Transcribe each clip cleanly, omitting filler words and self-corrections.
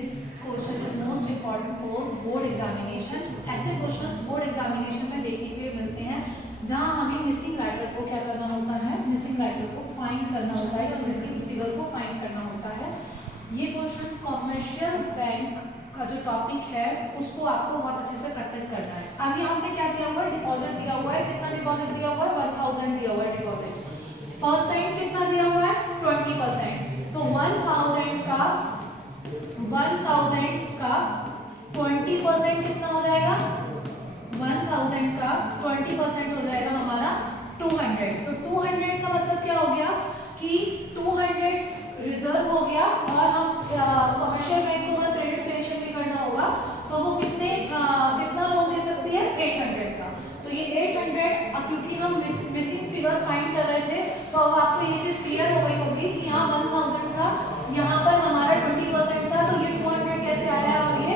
This question is most important for board examination. ऐसे questions board examination में देखने के लिए मिलते हैं जहां हमें मिसिंग लेटर को क्या करना होता है, मिसिंग लेटर को फाइंड करना होता है या मिसिंग फिगर को फाइंड करना होता है। ये क्वेश्चन कॉमर्शियल बैंक का जो टॉपिक है उसको आपको बहुत अच्छे से प्रैक्टिस करना है। अब यहाँ पे क्या दिया हुआ है, डिपॉजिट दिया हुआ है। कितना डिपॉजिट दिया हुआ है, 1000 दिया हुआ है डिपॉजिट। परसेंट कितना दिया हुआ है, 20%। तो 1000 का 20% कितना हो जाएगा, 1000 का 20% हो जाएगा हमारा 200। तो 200 का मतलब क्या हो गया कि 200 रिजर्व हो गया और हम कमर्शियल बैंक को अगर क्रेडिट क्रिएशन भी करना होगा तो वो कितना लोन दे सकती है, 800 का। तो ये 800, अब क्योंकि हम मिसिंग फिगर फाइंड कर रहे थे तो अब आपको ये चीज क्लियर हो गई होगी कि यहाँ 1000 था, यहाँ पर हमारा 20% था, तो ये 200 कैसे आया है और ये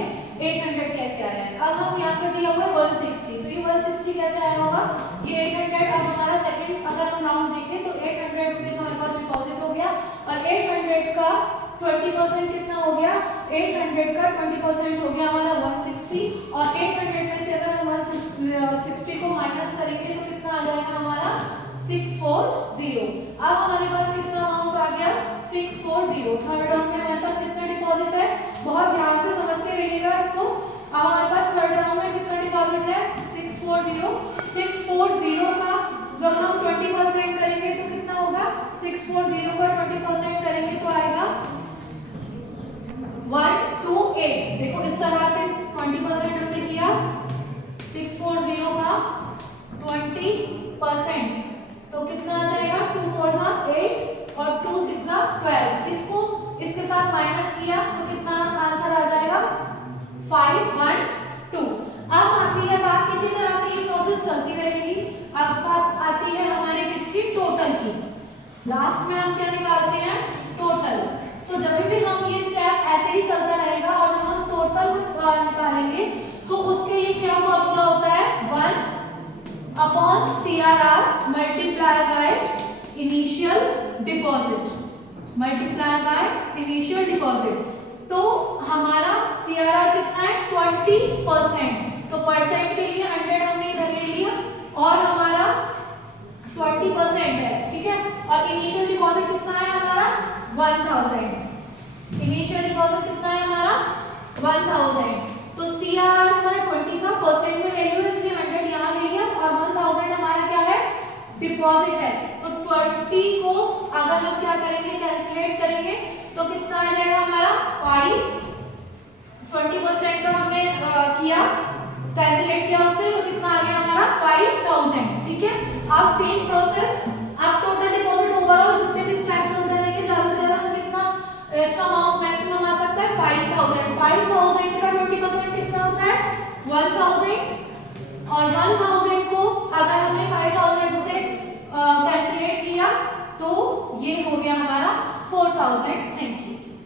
800 कैसे आया है। अब हम यहाँ पर दिया हुआ है 160, तो ये 160 कैसे आया होगा, ये 800। अब हमारा सेकंड अगर हम राउंड देखें तो 800 रुपीज हमारे पास डिपॉजिट हो गया और 800 का 20% कितना हो गया, 800 का 20% हो गया हमारा 160। और 800 में से अगर हम 160 को माइनस करेंगे तो कितना आ जाएगा हमारा 640। अब हमारे पास कितना अमाउंट आ गया, 640। थर्ड राउंड में हमारे पास कितना डिपॉजिट है, बहुत ध्यान से समझते रहिएगा इसको। अब हमारे पास थर्ड राउंड में कितना डिपॉजिट है, 640। 640 का जब हम 20% करेंगे तो कितना होगा, 640 का 20% करेंगे तो आएगा 128। देखो इस तरह से 20% हमने किया, 640 का 20% तो कितना आ जाएगा, 2 4 8 और 2 6 12। इसको इसके साथ माइनस किया तो कितना आंसर आ जाएगा, 512। अब आती है बात, इसी तरह से ये प्रोसेस चलती रहेगी। अब बात आती है हमारे किसकी, टोटल की। लास्ट में हम क्या निकालते हैं, टोटल। तो जब भी हम ये स्टेप ऐसे ही चलता रहेगा और जब हम टोटल निकालेंगे तो उसके लिए क्या फॉर्मूला होता है, 1 CRR multiply by initial deposit, multiply by initial deposit. तो हमारा CRR कितना है, 20%। तो परसेंट के लिए 100 हमने इधर ले लिया और हमारा 20% है, ठीक है। और इनिशियल डिपॉजिट कितना है हमारा, 1000। इनिशियल डिपॉजिट कितना है हमारा, 1000। तो CRR हमारा 20 था, परसेंट में वैल्यू है इसलिए 100 यहाँ ले लिया और 1000 हमारा क्या है, डिपॉजिट है। तो 20 को अगर हम क्या करेंगे, कैलकुलेट करेंगे तो कितना आ जाएगा हमारा 5। 20% का हमने किया, कैलकुलेट किया उससे तो कितना आ गया हमारा 5000, ठीक है। अब सेम प्रोसेस, अब टोटल डिपॉजिट ओवरऑल जितने भी स्टेप चलते रहेंगे, ज्यादा से ज्यादा हम कितना इसका अमाउंट मैक्सिमम आ सकता है 5000। 5000 का 20% कितना होता है, 1000। और 1000 को अगर हमने 5000 से कैलकुलेट किया तो ये हो गया हमारा 4000